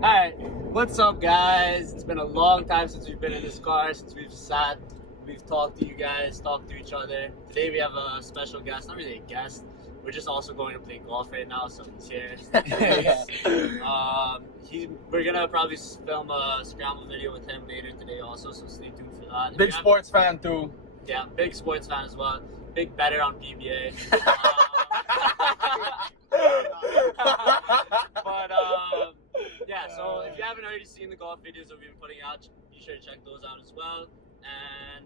Alright, what's up guys? It's been a long time since we've been in this car, since we've sat, we've talked to you guys, talked to each other. Today we have a special guest, not really a guest, we're just also going to play golf right now, so he's here. We're gonna probably film a scramble video with him later today also, so stay tuned for that. Big sports fan too. Yeah, big sports fan as well. Big better on PBA. So if you haven't already seen the golf videos that we've been putting out, be sure to check those out as well. And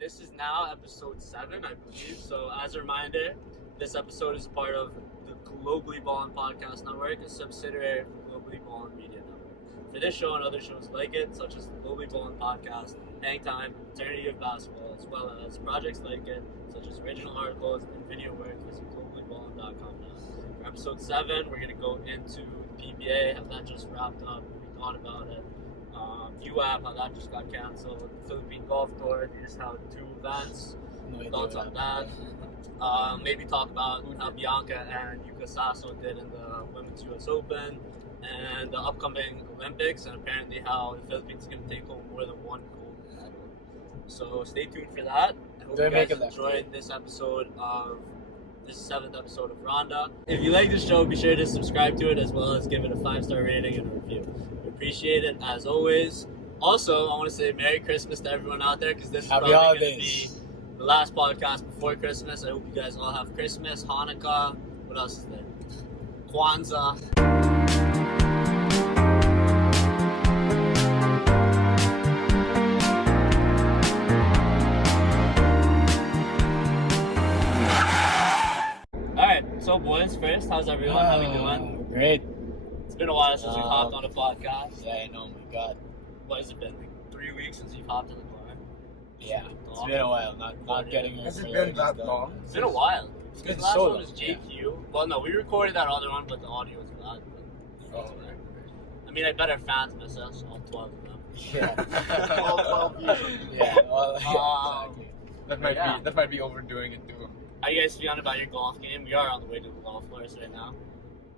this is now episode 7, I believe. So as a reminder, this episode is part of the Globally Ballin' Podcast Network, a subsidiary of the Globally Ballin' Media Network. For this show and other shows like it, such as the Globally Ballin' Podcast, Hangtime, Eternity of Basketball, as well as projects like it, such as original articles and video work, visit globallyballin.com now. For episode 7, we're going to go into PBA, how that just wrapped up, we thought about it. UAAP, how that just got cancelled. Philippine Golf Tour, we just had 2 events. Thoughts on that. Maybe talk about how Bianca and Yuka Sasso did in the Women's US Open and the upcoming Olympics, and apparently how the Philippines is going to take home more than 1 gold medal. So stay tuned for that. I hope you guys enjoyed this episode of this 7th episode of Ronda. If you like this show, be sure to subscribe to it as well as give it a 5-star rating and a review. We appreciate it as always. Also, I want to say Merry Christmas to everyone out there because this is probably going to be the last podcast before Christmas. I hope you guys all have Christmas, Hanukkah, what else is there? Kwanzaa. So boys, first, how's everyone? How we doing? Great. It's been a while since we've hopped on a podcast. Yeah, I know, my God. What has it been? Like 3 weeks since you've hopped in the car? Yeah, it's been a while. Not getting Has it been that long? It's been a while. It's been the last so one long. was JQ. Well, no, we recorded that other one, but the audio was bad. Oh. I mean, I bet our fans miss us, all 12 of them. Yeah. All 12 views. Yeah, well, exactly. That might be overdoing it too. How you guys feeling about your golf game? We are on the way to the golf course right now.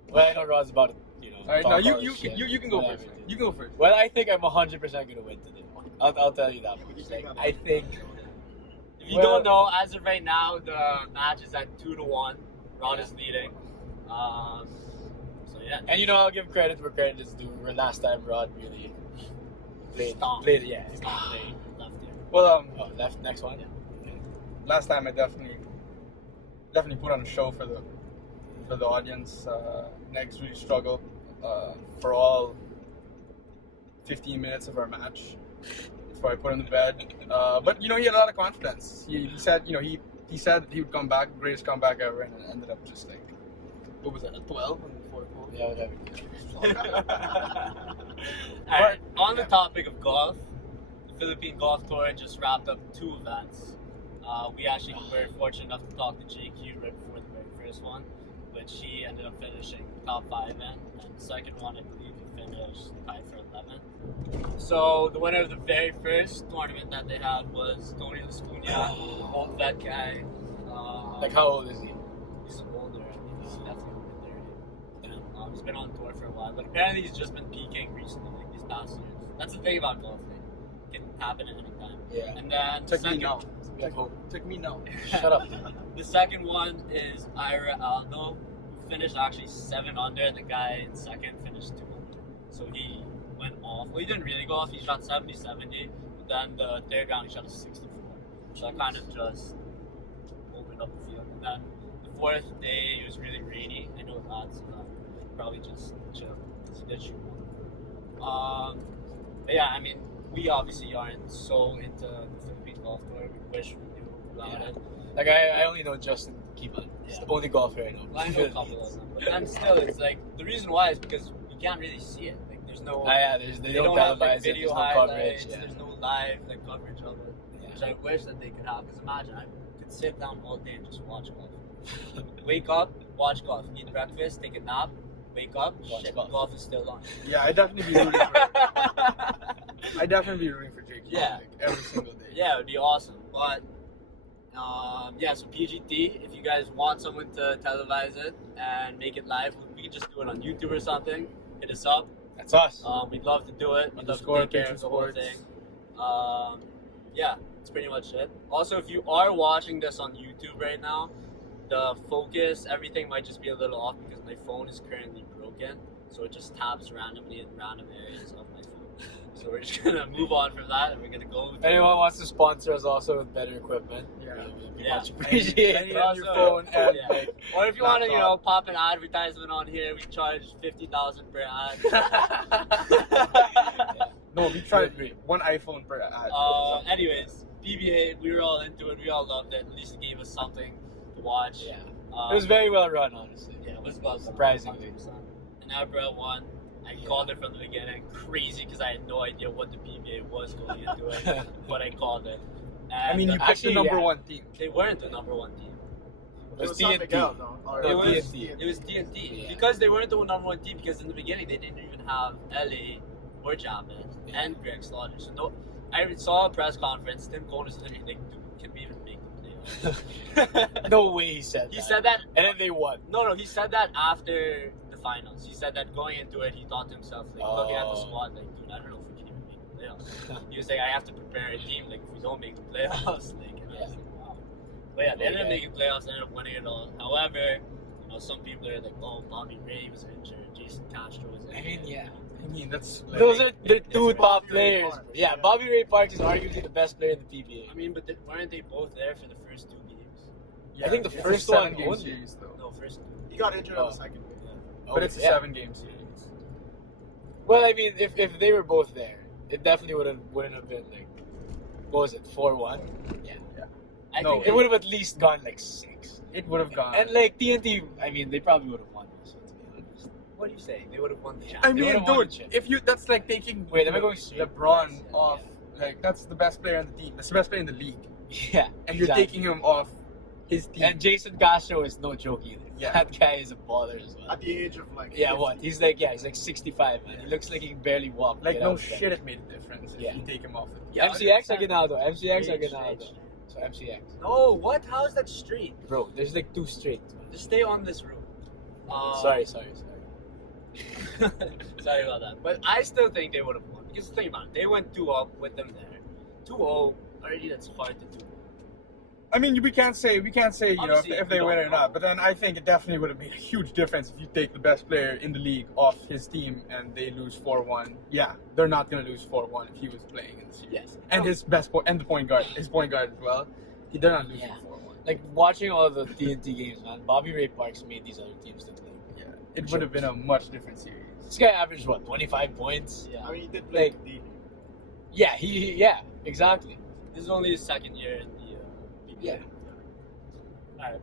Well, I know Rod's about to, All right, talk now about you his shit, can go whatever first. it is. You go first. Well, I think I'm 100% going to win today. I'll tell you that much. Like, I think... If you don't know, as of right now, the match is at 2-1. Rod is leading. So yeah. And I'll give credit where credit is due. Where last time Rod really played Stomped. left He left here. Well, left next one. Yeah. last time I definitely put on a show for the audience. Next really struggled for all 15 minutes of our match before I put him to bed. But he had a lot of confidence. He said he said he would come back, greatest comeback ever, and it ended up just like, what was that, a 12 on the 4th hole? Yeah, whatever. Alright, on the topic of golf, the Philippine Golf Tour just wrapped up 2 events. We actually were fortunate enough to talk to JQ right before the very first one, which he ended up finishing top 5 in, and the second one I believe he finished tied for 11th. So the winner of the very first tournament that they had was Tony Lascuna, old vet guy. Like, how old is he? He's older. He's definitely over 30. He's been on tour for a while, but apparently he's just been peaking recently, like these past years. That's the thing about golf, it can happen at any time. Yeah. And then Took me now. Shut up. the second one is Ira Aldo, who finished actually 7 under, and the guy in second finished 2 under. So he went off. Well, he didn't really go off. He shot 70-70, but then the third round he shot a 64. So that kind of just opened up the field. And then the 4th day it was really rainy. I know that, so probably just chill. Because he did shoot 1. But yeah, I mean, we obviously aren't so into the Philippine Golf Tour. We wish we knew about it. Like, I only know Justin Keeban. He's the only golfer I know. Well, I know a couple of them, but then still, it's like the reason why is because you can't really see it. Like, there's no. They don't have like televise it. video There's no highlights. coverage. Yeah. There's no live coverage of it, Yeah. which I wish that they could have. Because imagine, I could sit down all day and just watch golf. Wake up, watch golf. Eat breakfast, take a nap. Wake up, Watch shit, golf. golf is still on. Yeah, I'd definitely be rooting for Jake. Yeah. Like, every single day. Yeah, it would be awesome. But so PGT, if you guys want someone to televise it and make it live, we can just do it on YouTube or something. Hit us up. That's us. We'd love to do it. We'd love to Underscore take care of the whole Sports. thing. Yeah, that's pretty much it. Also, if you are watching this on YouTube right now, the focus, everything might just be a little off because my phone is currently broken. So it just taps randomly in random areas of my phone. So we're just gonna move on from that, and we're gonna go. If anyone wants to sponsor us also with better equipment, Yeah. we'd be Yeah. much appreciated. Any on your phone and Yeah. like, Or if you want to, laptop. pop an advertisement on here, we charge 50,000 per ad. No, we tried Agree. one iPhone per ad. Anyways, PBA, we were all into it. We all loved it. At least it gave us something to watch. Yeah. Um, It was very well run, honestly. Yeah, it was well done, Surprisingly. 100%. And Abra won. I called it from the beginning. Crazy because I had no idea what the PBA was going into it, but I called it. And I mean, you picked Actually, the number yeah. one team. they weren't the number one team. It was San TNT. Miguel, no? Or It It was was TNT. It was TNT Yeah. because they weren't the number one team because in the beginning they didn't even have LA or Jamin and Greg Slaughter. So no, I saw a press conference. Tim Cohn was literally like, "Dude, can we even make the playoffs?" No way he said He that. said that. And then they won. No, he said that after the finals. He said that going into it, he thought to himself, like, looking at the Oh. squad, like, dude, I don't know if we can even make the playoffs. He was like, I have to prepare a team, like, if we don't make the playoffs, like, and I was like, wow. But yeah, they ended up making playoffs, ended up winning it all. However, some people are like, oh, Bobby Ray was injured, Jason Castro was injured. I mean, yeah. I mean, that's like, Those are the two It's top Bobby Ray players. Parks, Yeah, yeah. Bobby Ray Parks is arguably the best player in the PBA. I mean, but weren't they both there for the first two games? yeah, I think the it's a first one 7-game only. series though. No, first two. He got injured on Oh. the second game. But it's a yeah. 7-game series. Well, I mean, if they were both there, it definitely wouldn't have been like, what was it, 4-1? Yeah. I No, think It would have at least gone like 6. It would have gone. And like TNT, I mean, they probably would have won this one, to be honest. what do you say? They would have won the I championship. They mean, would've won the dude, chip. if you that's like taking Wait, am I going straight? LeBron Yes, off. Like that's the best player in the team. That's the best player in the league, Yeah. and you're exactly. taking him off his team. And Jason Castro is no joke either. Yeah. That guy is a baller as well. At the age of like. Yeah, 50. what? He's like 65, man. He looks like he can barely walk. like Get no out of bed. shit, it made a difference if Yeah. you take him off the team. Yeah, MCX 100%. Aguinaldo. MCX Straight, Aguinaldo. straight. So MCX. No, what? How is that straight? Bro, there's like 2 straight. Just stay on this route. Sorry. Sorry about that. But I still think they would have won. Because think about it. They went 2-up with them there. 2-0, already that's hard to do. I mean, we can't say Obviously, if we they don't win or know. not. But then I think it definitely would have made a huge difference if you take the best player in the league off his team and they lose 4-1. Yeah, they're not gonna lose 4-1 if he was playing in the series. Yes. And his and the point guard, as well. They're not losing Yeah. 4-1. Like watching all the TNT games, man. Bobby Ray Parks made these other teams look like. Yeah, it would have been a much different series. This guy averaged what, 25 points? Yeah. I mean, he did play Like- D. Yeah, yeah, exactly. This is only his second year in the Yeah. Alright.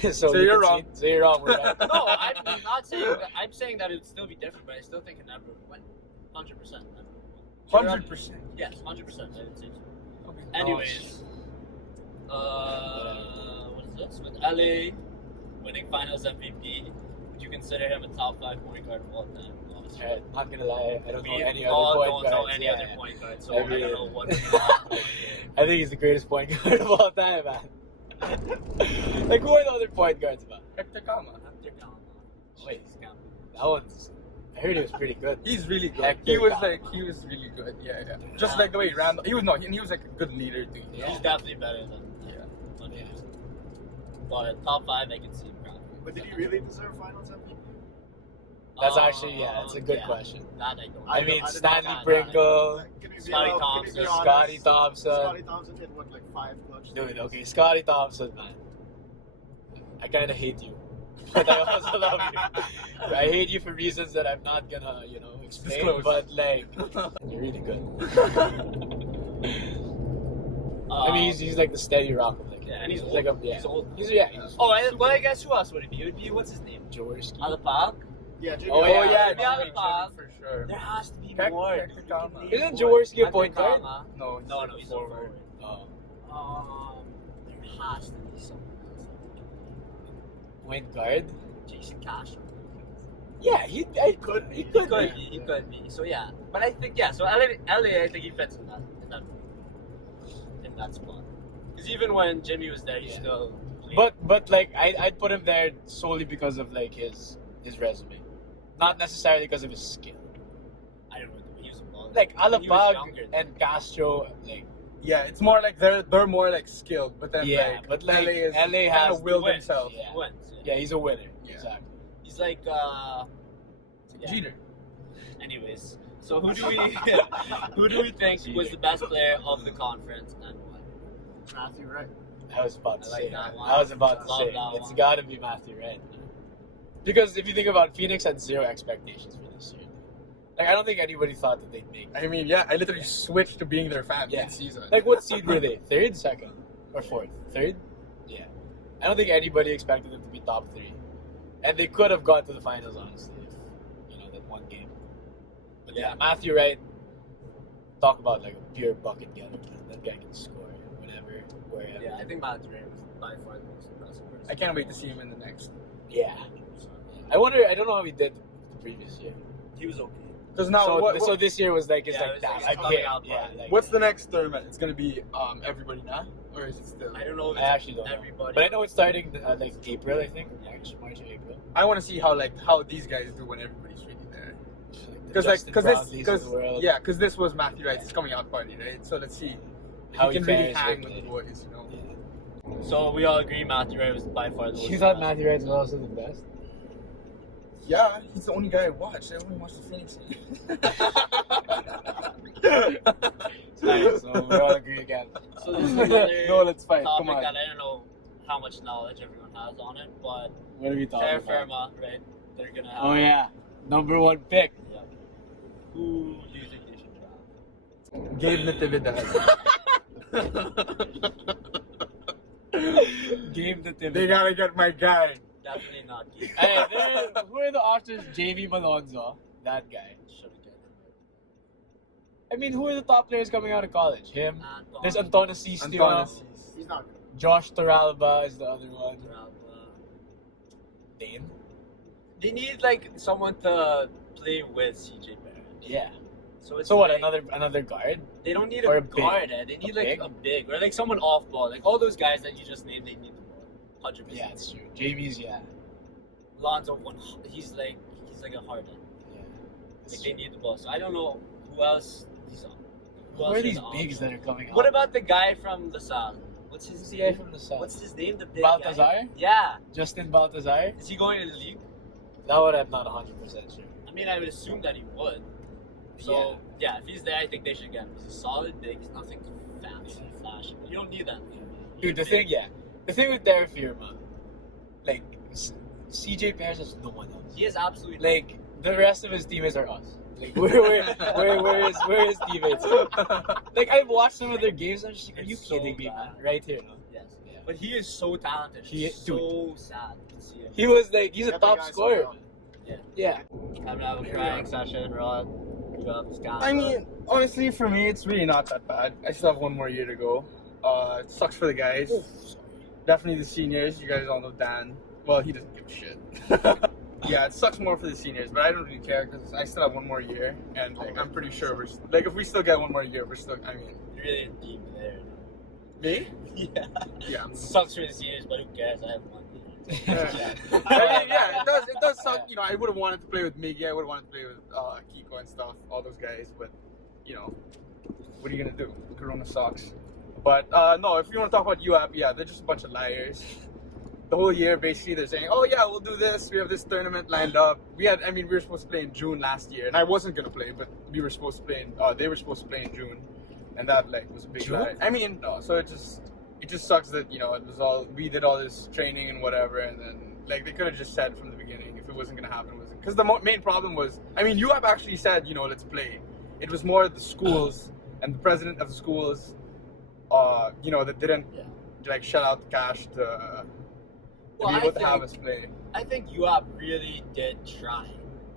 So So we you're concede. wrong. So you're wrong. We're right. No, I'm not saying that. I'm saying that it would still be different, but I still think it never would win. 100%. 100%. Yes, 100%. I would say so. Okay. Anyways, what is this? With LA winning Finals MVP, would you consider him a top 5 point guard of all time? Obviously. Alright, not gonna lie, I don't know We any all other don't point know guards. any Yeah, other yeah. point guard, so I I mean- don't know what. I think he's the greatest point guard of all time, man. Like, who are the other point guards, man? Hector Kama. Wait, that one's. I heard he was pretty good. He's really good. Hector He was Kama. he was really good. Yeah. Just like the way he ran. He was like a good leader too. Yeah. He's definitely better than. Yeah. 100%. But top 5, I can see him probably. But did he really deserve Finals MVP? That's actually, yeah, that's a good yeah. question. That I don't. I I mean, don't- Stanley I don't- Pringle, Like, can we be Scotty honest- Thompson, can we be honest? Scotty Thompson. Scotty Thompson hit what, like 5 clutch? Dude, okay, Scotty Thompson, man. I kind of hate you, but I also love you. I hate you for reasons that I'm not gonna, explain. Disclose. But like, you're really good. Uh, I mean, he's like the steady rock of like. Yeah, and he's old. like a, yeah. He's old. He's Oh, I guess who else would it be? It would be, what's his name? Jaworski. Alapag? Yeah, Jimmy. Oh, Oh yeah. yeah, Maybe I'll Jimmy Bob. for sure. There has to be Hector more. Kama. dude. You can name Isn't more. Jaworski a point Hector guard? Kama. No, No, he's a forward. Oh, There has to be someone else. point guard. Jason Castro. Yeah, he could He be. could He be. could be. So yeah, but I think so LA I think he fits in that spot. Because even when Jimmy was there, he Yeah. still played. But like I'd put him there solely because of like his resume. not necessarily because of his skill. I don't know. He was a baller. Like When he was Alapag younger, and Castro, like Yeah, it's more like they're more like skilled, but then yeah, like but like LA LA kind has of willed wins. himself. Yeah. He wins. yeah, he's a winner. Yeah. Exactly. He's like Jeter. Anyways, so who do we think was the best player of the conference and why? Matthew, right? I was about to I like say. that one. I was about to Love say. that It's one. got to be Matthew, right? Because if you think about it, Phoenix had zero expectations for this year. Like I don't think anybody thought that they'd make. I mean, yeah, I literally switched to being their fan Yeah. mid-season. Like what seed were they? Third, second, or fourth? Third. Yeah. I don't think anybody expected them to be top 3, and they could have gone to the finals honestly if that one game. But yeah, Matthew Wright. Talk about like a pure bucket getter. Man. That guy can score whenever, wherever. Yeah, I think Matthew Ray was by far the most impressive person. I can't wait to see him in the next. Yeah. I wonder. I don't know how he did the previous year. He was okay. Because now, So this year was like it's Yeah, like it was that. like Like, coming yeah, out yeah, party. like, what's the next tournament? It's gonna be everybody now, or is it still? I don't know if I it's actually don't know. everybody. But I know it's starting like April, I think, March or April. I want to see how these guys do when everybody's really there. Because Because this was Matthew Wright's coming out party, right? So let's see if How he he can really fares hang with with it. the boys, you know. So we all agree Matthew Ray was by far the most You thought impressive. Matthew Wright was also the best? Yeah, he's the only guy I watched. I only watched the Phoenix game. Nice, so we all agree again. So this is another No, let's fight. topic Come on. that I don't know how much knowledge everyone has on it, but What are we talking Terra about? Firma, right? They're gonna have. Oh yeah, number 1 pick. Yeah. Who do you think they should draft? Gabe Natividad. Game the Tim. They gotta get my guy. Definitely not Gabe. Hey, who are the options? JV Malonzo, that guy. Should've get him. I mean, who are the top players coming out of college? Him. Anton, There's Antonio Sistio. Antonis. He's not good. Josh Toralba is the other one. Dane. They need like someone to play with CJ Barrett. Yeah. So it's So what? like, Another guard? They don't need or a a big? guard. They need A like big? a big or like someone off ball. Like all those guys that you just named, they need the ball. 100%. Yeah, it's true. JV's Lonzo, he's like a hard end. Yeah. Like they need the ball. So I don't know who else. Who are these bigs that are coming out? What about the guy from LaSalle? What's his the guy from the South? What's his name? The big Baltazar? guy? Yeah. Justin Baltazar? Is he going to the league? That one I'm not 100% sure. I mean, I would assume that he would. So yeah, if he's there, I think they should get him. He's a solid big. He's nothing fancy, flashy. You don't need that. Dude, the thing with Terra Firma, like CJ Perez has no one else. He is absolutely Like the rest of his teammates are us. Like where his teammates? Like I've watched some of their games. I'm just like, are you It's so kidding me, bad. man? Right here, no? yes. Yeah. But he is so talented. He's so sad to see him. He was like he's a Get the top guy scorer. somehow. Yeah. Having to have a crying session, Rod. You got this guy. I mean, honestly, for me, it's really not that bad. I still have one more year to go. It sucks for the guys. Definitely the seniors. You guys all know Dan. Well, he doesn't give a shit. Yeah, it sucks more for the seniors, but I don't really care because I still have one more year, and like I'm pretty sure we're like if we still get one more year, we're still. I mean, You're really deep there. me? Yeah. Yeah. Sucks for the seniors, but who cares? I have one. I mean, yeah, it does suck. You know, I would have wanted to play with Miggy. I would have wanted to play with Kiko and stuff, all those guys. But you know, what are you gonna do? Corona sucks. But no, if you want to talk about UAAP, yeah, they're just a bunch of liars. The whole year, basically, they're saying, "Oh yeah, we'll do this. We have this tournament lined up." We were supposed to play in June last year, and I wasn't gonna play, but we were supposed to play in. They were supposed to play in June, and that like was a big June? lie. I mean, no, so it just sucks that we did all this training and whatever, and then like they could have just said from the beginning if it wasn't gonna happen, because the main problem was, I mean, UAAP actually said, let's play. It was more the schools and the president of the schools, that didn't like shell out the cash to be able to have us play. I think UAAP really did try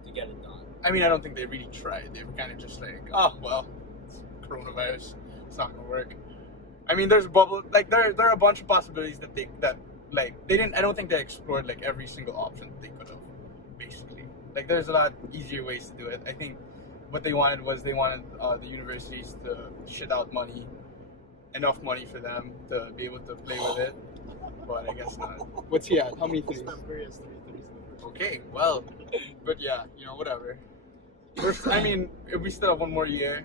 to get it done. I mean, I don't think they really tried. They were kind of just like, oh well, it's coronavirus, it's not gonna work. I mean, there's a bubble. Like there are a bunch of possibilities that they didn't. I don't think they explored like every single option that they could have. Basically, like there's a lot easier ways to do it. I think what they wanted was the universities to shit out money, enough money for them to be able to play with it. But I guess not. What's he at? How many threes? Steph Curry has 3 threes in the Okay, well, but yeah, whatever. I mean, if we still have one more year,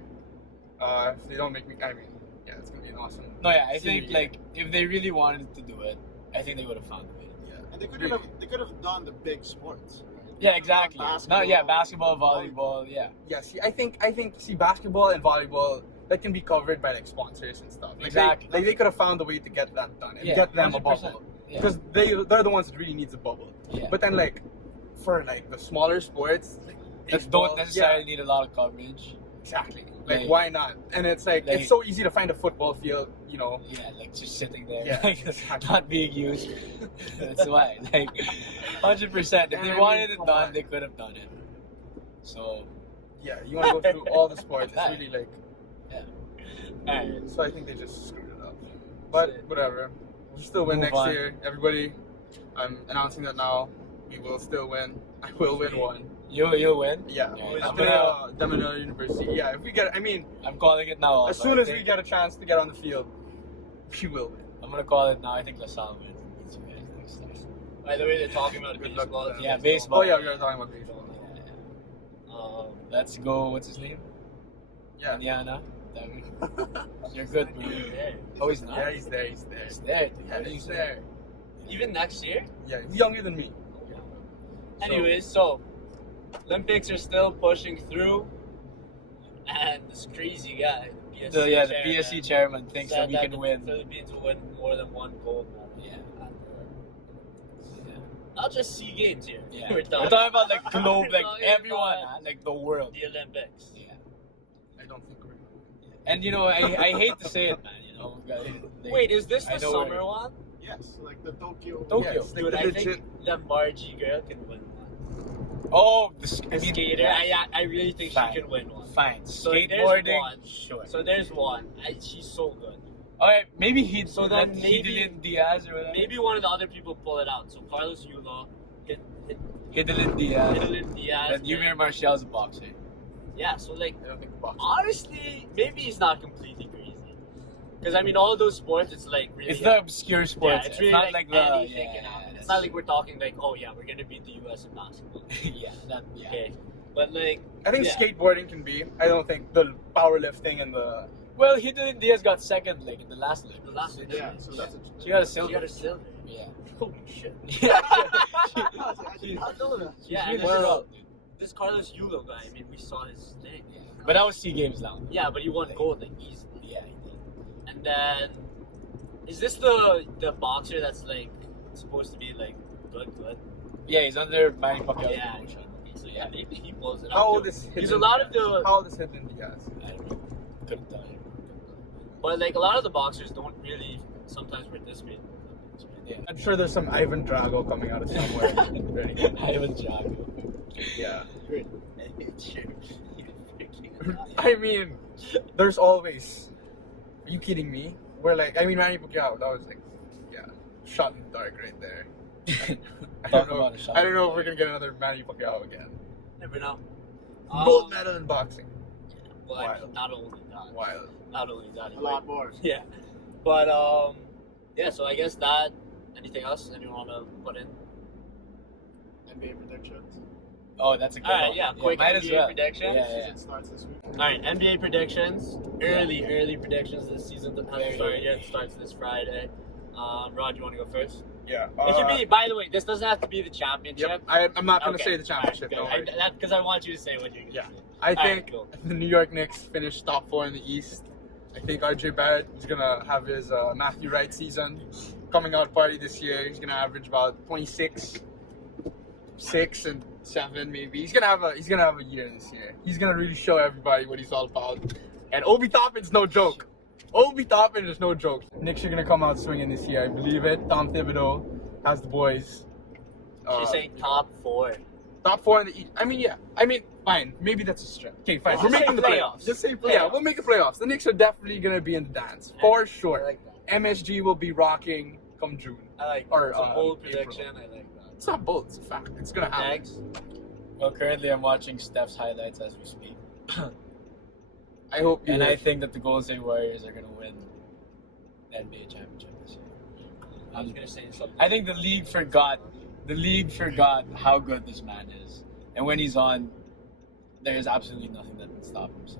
if they don't make me, yeah, it's gonna be an awesome. No, yeah, I senior think year. like if they really wanted to do it, I think they would have found a way. Yeah. And they could have done the big sports. Right? Yeah, exactly. Basketball, Basketball, volleyball, yeah. Yeah, I think basketball and volleyball that can be covered by like sponsors and stuff. Like, Exactly. They could have found a way to get that done and Yeah, get them a 100%. bubble Yeah. because they're the ones that really needs a bubble. Yeah. But then like for like the smaller sports, like that baseball, don't necessarily need a lot of coverage. exactly. Like Like- why not? And it's like it's so easy to find a football field, Yeah, like just sitting there, Yeah, like, exactly. not being used. That's why, like, 100%. If And they I wanted mean, it come done, on. they could have done it. So, Yeah, you want to go through all the sports. It's really like alright. so. I think they just screwed it up. But whatever, we'll still win Move next on. year. Everybody, I'm announcing that now. We will still win. I will win one. You'll win. Yeah, Yeah, I'm I'm gonna Demonor University. Yeah, if we get, I'm calling it now. as also. soon I as we think get a chance to get on the field, we will win. I'm gonna call it now. I think LaSalle wins. Beats you guys next time. By the way, they're talking about Good luck baseball. with that. Yeah, baseball. Oh yeah, we are talking about baseball. Let's go. What's his name? Yeah, Indiana. You're good, bro. Yeah. Oh, he's not. yeah, he's there. He's there. He's there. dude. Yeah, What are you he's saying? there. Even next year. Yeah, he's younger than me. Anyways, so Olympics are still pushing through, and this crazy guy, the So yeah, the chairman, BSC chairman thinks that said we can the win. Philippines will win more than one gold medal. Yeah. Not just SEA Games here. Yeah. We're talking, about like globe, We're like talking everyone, about like the world. the Olympics. Yeah. I don't think we're. And I hate to say it, man. Like, Wait, is this I the know summer where- one? Yes, like the Tokyo. Tokyo. Yeah, it's like Dude, the I legit. think the Margie girl can win one. Oh, the The skater, I really think Fine. she can win one. Fine. So there's Skateboarding, one. sure. So there's one. She's so good. Alright, maybe he. So then he maybe- did Diaz or whatever. Maybe one of the other people pull it out. So Carlos Yulo, Hidden Diaz. Hidden Diaz. And Yumir Martial's a boxer. Yeah, so like I don't think boxing. honestly, maybe he's not completely crazy. Because I mean, all of those sports, it's like really. It's the obscure sports. Yeah, it's really not like, the anything can happen. It's not like we're talking like, oh yeah, we're gonna beat the U.S. in basketball. yeah, yeah. Okay, but like, I think yeah. skateboarding can be. I don't think the powerlifting and the. Well, Hidden Diaz got second like in the last Olympics. The last one, Yeah, so that's a. She got a She silver. got a silver. Yeah. Holy shit. She's Yeah, really and shut well, up, dude. this Carlos Yulo guy. I mean, we saw his thing. But that was SEA Games now. Yeah, but he won gold like easily. Yeah, he did. And then, is this the boxer that's like supposed to be like good? Yeah, he's under Manny Pacquiao's Yeah. promotion. So yeah, maybe he pulls it How off. old too. is Hidden He's a lot of Diaz? the, How old is Hidden Diaz? I don't know. Couldn't tell you. but like a lot of the boxers don't really sometimes participate. Yeah. I'm sure there's some Ivan Drago coming out of somewhere. Very good. Ivan Drago. Yeah. You're I mean, there's always. Are you kidding me? We're like, I mean, Manny Pacquiao. That was like, yeah, shot in the dark right there. I Talk don't know. about a shot I don't in the know if dark. we're gonna get another Manny Pacquiao again. Never know. Gold medal in boxing. Well, I mean, Wild. not only that. Wild. Not only that. A lot more. Yeah. But yeah. So I guess that. Anything else? Anyone want to put in? NBA predictions. Oh, that's a good All right. one. Yeah. Quick might as NBA well. predictions. Yeah, yeah. Season starts this week. All right, NBA predictions. Early predictions. This season hasn't Very started yet. early. It starts this Friday. Rod, you want to go first? Yeah. It can be. By the way, this doesn't have to be the championship. Yep. I'm not gonna Okay, say the championship. all Don't right, worry. good. Because I want you to say what you're gonna Yeah. say. I All right, think cool. the New York Knicks finished top 4 in the East. I think RJ Barrett is gonna have his Matthew Wright season coming out party this year. He's gonna average about 26, 6 and 7 maybe. He's gonna have a year this year. He's gonna really show everybody what he's all about. And Obi Toppin's no joke. Obi Toppin is no joke. Knicks are gonna come out swinging this year. I believe it. Tom Thibodeau has the boys. She's saying top 4. Top 4 in the East. I mean, yeah. I mean, fine. Maybe that's a stretch. Okay, fine. Just We're making say the playoffs. playoffs. Just say Yeah, playoffs. we'll make the playoffs. The Knicks are definitely going to be in the dance. For sure. I like that. MSG will be rocking come June. I like that. Or, It's a bold April. prediction. I like that. It's not bold. It's a fact. It's going to happen. Next. Well, currently I'm watching Steph's highlights as we speak. I hope you And I think that the Golden State Warriors are going to win the NBA championship this year. I was gonna say something. I think the league forgot The league forgot how good this man is, and when he's on, there is absolutely nothing that can stop him. So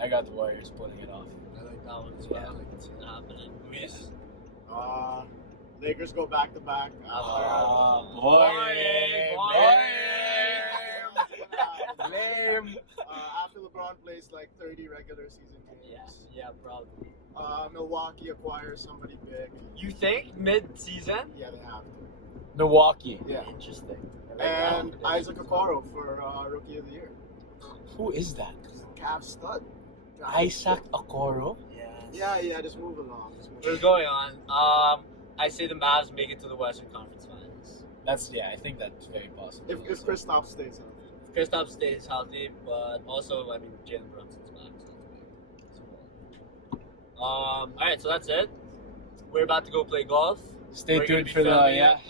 I got the Warriors pulling it off. I like that one as well. I can see that happening. Luis? Lakers go back to back. Lame. After LeBron plays like 30 regular season games. Yeah, probably. Milwaukee acquires somebody big. You think mid-season? Yeah, they have to. Milwaukee. Yeah. Interesting. I like that And one. Isaac Okoro for Rookie of the Year. Who is that? Cavs stud. Isaac Okoro. Yeah, just move along. What's going on? I say the Mavs make it to the Western Conference Finals. I think that's very possible. If Kristaps stays healthy. If Kristaps stays healthy, but also, I mean, Jalen Brunson's back, so that's big. Alright, so that's it. We're about to go play golf. Stay We're gonna tuned be for the filming yeah. it.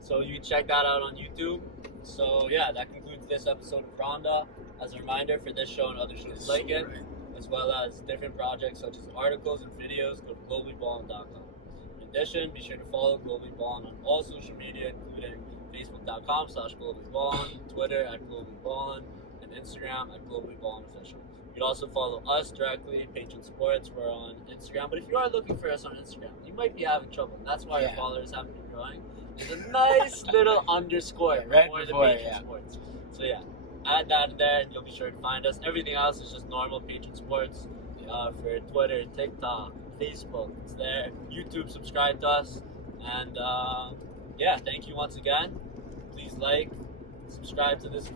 So you can check that out on YouTube. So yeah, that concludes this episode of Ronda. As a reminder, for this show and other shows like it, as well as different projects such as articles and videos, go to globallyballin.com. In addition, be sure to follow Globally Ballin on all social media, including Facebook.com/globallyballin, Twitter @globallyballin, and Instagram @globallyballinofficial. You can also follow us directly, Patron Sports. We're on Instagram. But if you are looking for us on Instagram, you might be having trouble. And that's why your followers haven't been growing. There's a nice little underscore right before the before, Patron yeah. Sports. So yeah, add that in there and you'll be sure to find us. Everything else is just normal Patron Sports for Twitter, TikTok, Facebook. It's there. YouTube, subscribe to us. And yeah, thank you once again. Please like, subscribe to this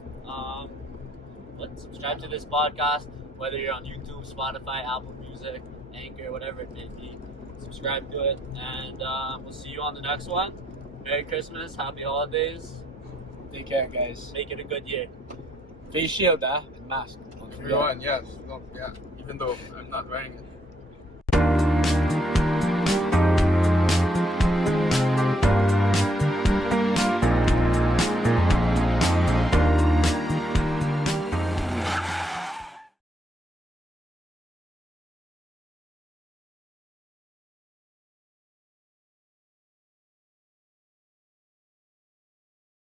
subscribe to this podcast, whether you're on YouTube, Spotify, Apple Music, Anchor, whatever it may be. Subscribe to it, and we'll see you on the next one. Merry Christmas, Happy Holidays. Take care, guys. Make it a good year. Face shield, and mask. Don't forget. Everyone, yes. No, yeah. Even though I'm not wearing it.